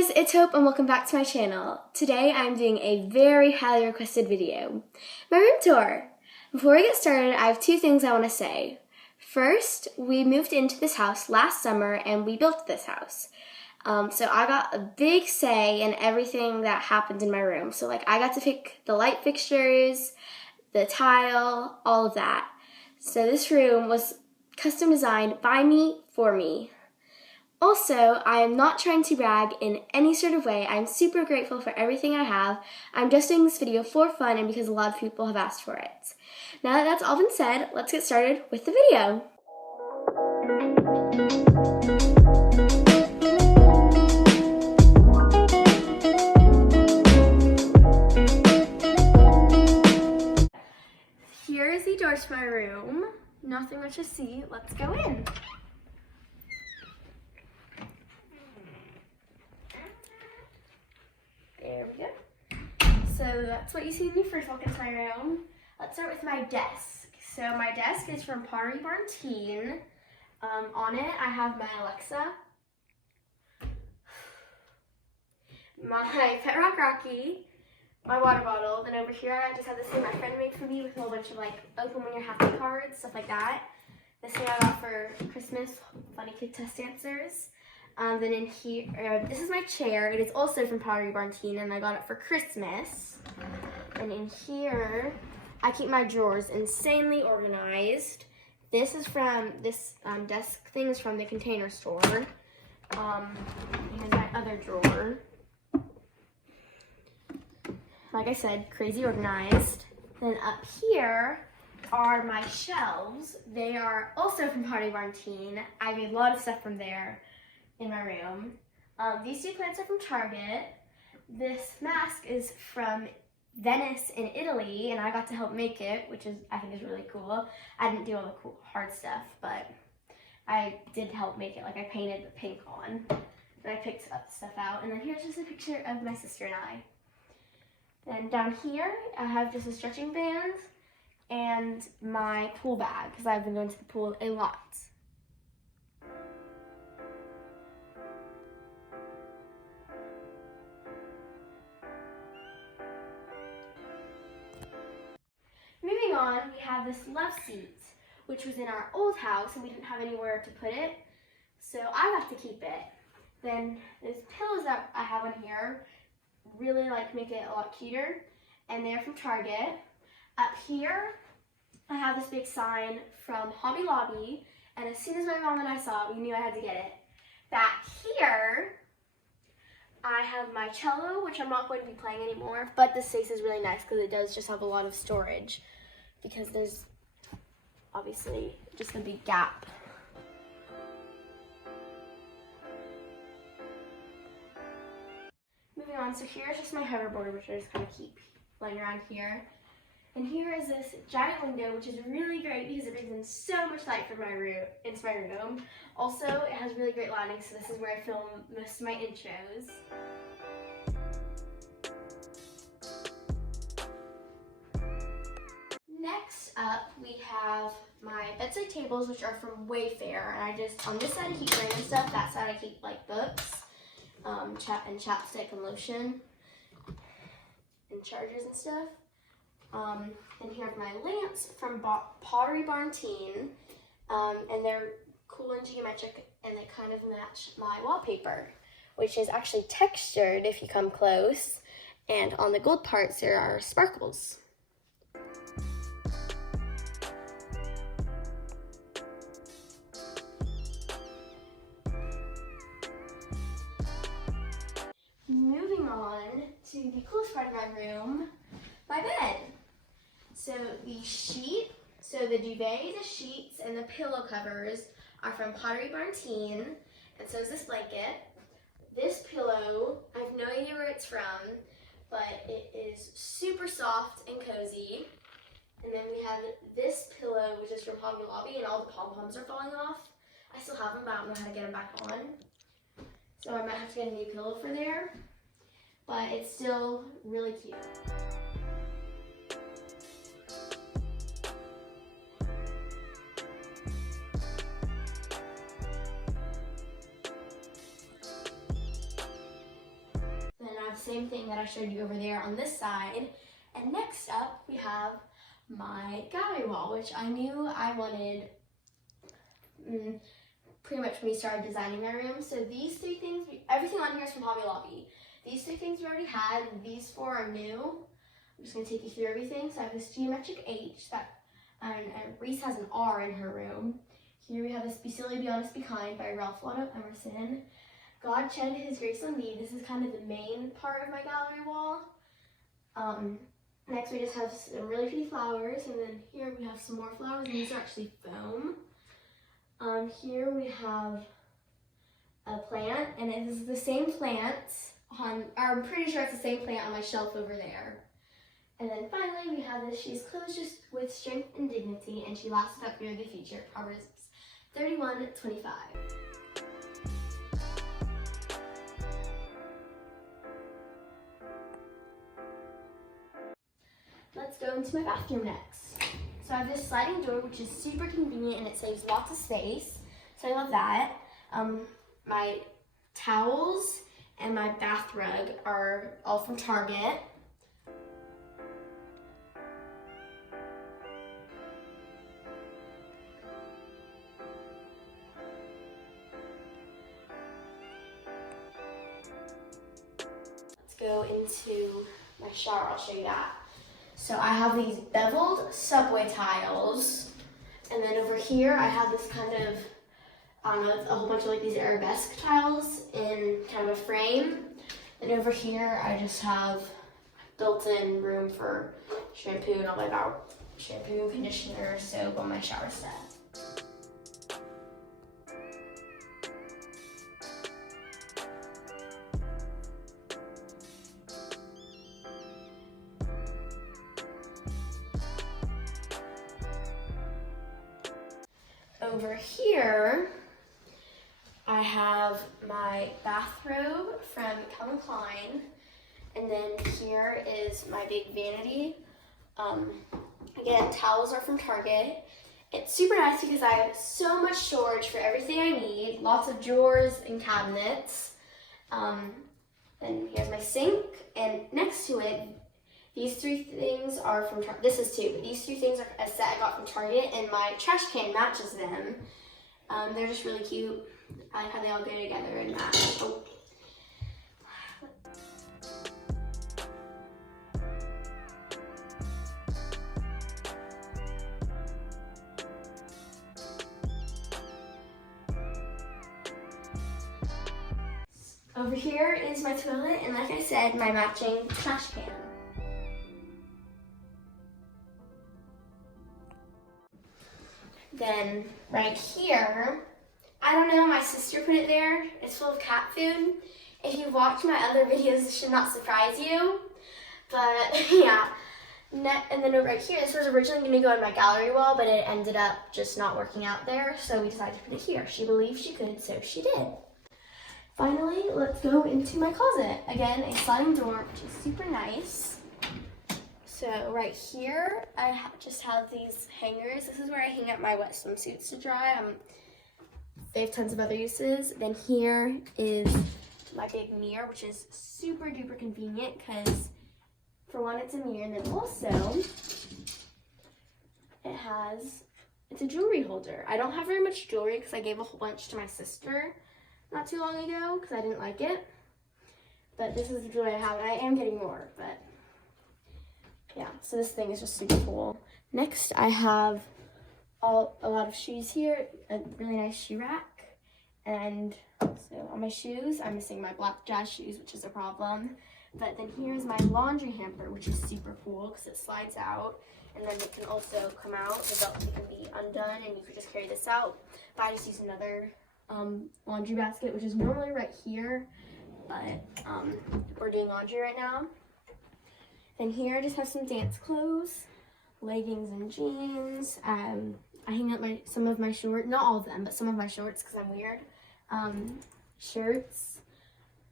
guys, it's Hope and welcome back to my channel. Today I'm doing a very highly requested video, my room tour. Before we get started, I have two things I want to say. First, we moved into this house last summer and we built this house. So I got a big say in everything that happened in my room. So I got to pick the light fixtures, the tile, all of that. So this room was custom designed by me for me. Also, I am not trying to brag in any sort of way. I'm super grateful for everything I have. I'm just doing this video for fun and because a lot of people have asked for it. Now that that's all been said, let's get started with the video. Here is the door to my room. Nothing much to see. Let's go in. There we go. So that's what you see when you first walk into my room. Let's start with my desk. So my desk is from Pottery Barn Teen. On it I have my Alexa, my Pet Rock Rocky, my water bottle. Then over here I just have this thing my friend made for me with a whole bunch of open when you're happy cards, stuff like that. This thing I got for Christmas, funny kid test answers. Then in here, this is my chair. It is also from Pottery Barn Teen, and I got it for Christmas. And in here, I keep my drawers insanely organized. This is from, this desk thing is from the Container Store. Here's my other drawer. Like I said, crazy organized. Then up here are my shelves. They are also from Pottery Barn Teen. I made a lot of stuff from there in my room. These two plants are from Target. This mask is from Venice in Italy, and I got to help make it, which I think is really cool. I didn't do all the cool hard stuff, but I did help make it. I painted the pink on, and I picked up stuff out. And then here's just a picture of my sister and I. Then down here, I have just a stretching band and my pool bag, because I've been going to the pool a lot. Moving on, we have this love seat, which was in our old house and we didn't have anywhere to put it, so I got to keep it. Then these pillows that I have on here really make it a lot cuter, and they're from Target. Up here, I have this big sign from Hobby Lobby, and as soon as my mom and I saw it, we knew I had to get it. Back here, I have my cello, which I'm not going to be playing anymore, but this space is really nice because it does just have a lot of storage, because there's obviously just a big gap. Moving on, so here's just my hoverboard, which I just kind of keep laying around here. And here is this giant window, which is really great because it brings in so much light from into my room. Also, it has really great lighting, so this is where I film most of my intros. Next up, we have my bedside tables, which are from Wayfair. And on this side I keep random stuff, that side I keep books, chapstick and lotion, and chargers and stuff. And here are my lamps from Pottery Barn Teen, and they're cool and geometric, and they kind of match my wallpaper, which is actually textured if you come close, and on the gold parts there are sparkles. Moving on to the coolest part of my room, my bed. So the duvet, the sheets, and the pillow covers are from Pottery Barn Teen, and so is this blanket. This pillow, I have no idea where it's from, but it is super soft and cozy. And then we have this pillow, which is from Hobby Lobby, and all the pom-poms are falling off. I still have them, but I don't know how to get them back on. So I might have to get a new pillow for there, but it's still really cute. the same thing that I showed you over there on this side. And next up, we have my gallery wall, which I knew I wanted pretty much when we started designing my room. So these three things, everything on here is from Hobby Lobby. These three things we already had, and these four are new. I'm just going to take you through everything. So I have this geometric H, and Reese has an R in her room. Here we have this Be Silly, Be Honest, Be Kind by Ralph Waldo Emerson. God Shed His Grace on Thee. This is kind of the main part of my gallery wall. Next we just have some really pretty flowers, and then here we have some more flowers, and these are actually foam. Here we have a plant, and it is the same plant I'm pretty sure it's the same plant on my shelf over there. And then finally we have this, she's clothed just with strength and dignity, and she lasted up through the future, Proverbs 31:25. Let's go into my bathroom next. So I have this sliding door, which is super convenient and it saves lots of space. So I love that. My towels and my bath rug are all from Target. Let's go into my shower, I'll show you that. So I have these beveled subway tiles, and then over here I have this kind of, I don't know, a whole bunch of like these arabesque tiles in kind of a frame. And over here I just have built-in room for shampoo and all my shampoo, conditioner, soap on my shower set. Over here, I have my bathrobe from Calvin Klein, and then here is my big vanity. Again, towels are from Target. It's super nice because I have so much storage for everything I need, lots of drawers and cabinets. And here's my sink, and next to it, these three things are from Target. This is two, but these three things are a set I got from Target, and my trash can matches them. They're just really cute. I like how they all go together and match. Oh. Over here is my toilet, and like I said, my matching trash can. Then right here, I don't know, my sister put it there. It's full of cat food. If you've watched my other videos, it should not surprise you. But yeah, and then right here, this was originally going to go on my gallery wall, but it ended up just not working out there. So we decided to put it here. She believed she could, so she did. Finally, let's go into my closet. Again, a sliding door, which is super nice. So right here, I just have these hangers. This is where I hang up my wet swimsuits to dry. They have tons of other uses. Then here is my big mirror, which is super duper convenient because for one, it's a mirror, and then also it's a jewelry holder. I don't have very much jewelry because I gave a whole bunch to my sister not too long ago because I didn't like it. But this is the jewelry I have, and I am getting more, but yeah, so this thing is just super cool. Next, I have a lot of shoes here, a really nice shoe rack. And so on my shoes, I'm missing my black jazz shoes, which is a problem. But then here's my laundry hamper, which is super cool because it slides out. And then it can also come out, the belt can be undone, and you could just carry this out. But I just use another laundry basket, which is normally right here, but we're doing laundry right now. And here I just have some dance clothes, leggings and jeans. I hang up some of my shorts, not all of them, but some of my shorts because I'm weird. Shirts,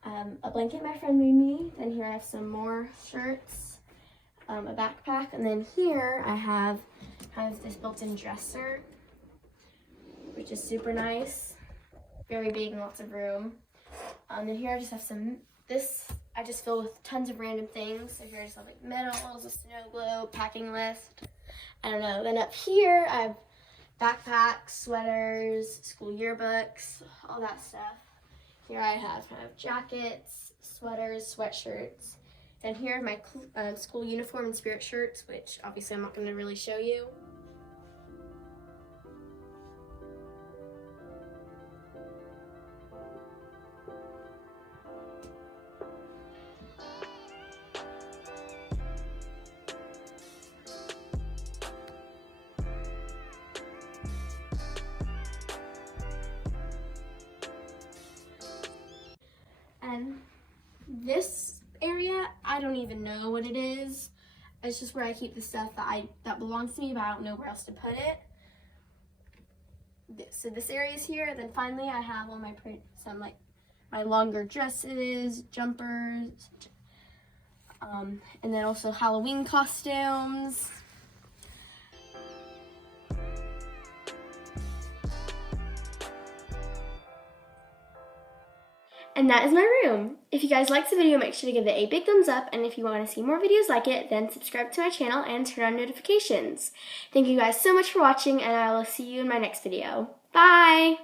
a blanket my friend made me. Then here I have some more shirts, a backpack, and then here I have kind of this built-in dresser, which is super nice, very big and lots of room. Then here I just have I just fill with tons of random things. So here's like medals, a snow globe, packing list. I don't know. Then up here, I have backpacks, sweaters, school yearbooks, all that stuff. Here I have jackets, sweaters, sweatshirts. Then here are my school uniform and spirit shirts, which obviously I'm not going to really show you. And this area, I don't even know what it is. It's just where I keep the stuff that belongs to me, but I don't know where else to put it. So this area is here. Then finally, I have all some my longer dresses, jumpers, and then also Halloween costumes. And that is my room. If you guys liked the video, make sure to give it a big thumbs up. And if you want to see more videos like it, then subscribe to my channel and turn on notifications. Thank you guys so much for watching, and I will see you in my next video. Bye!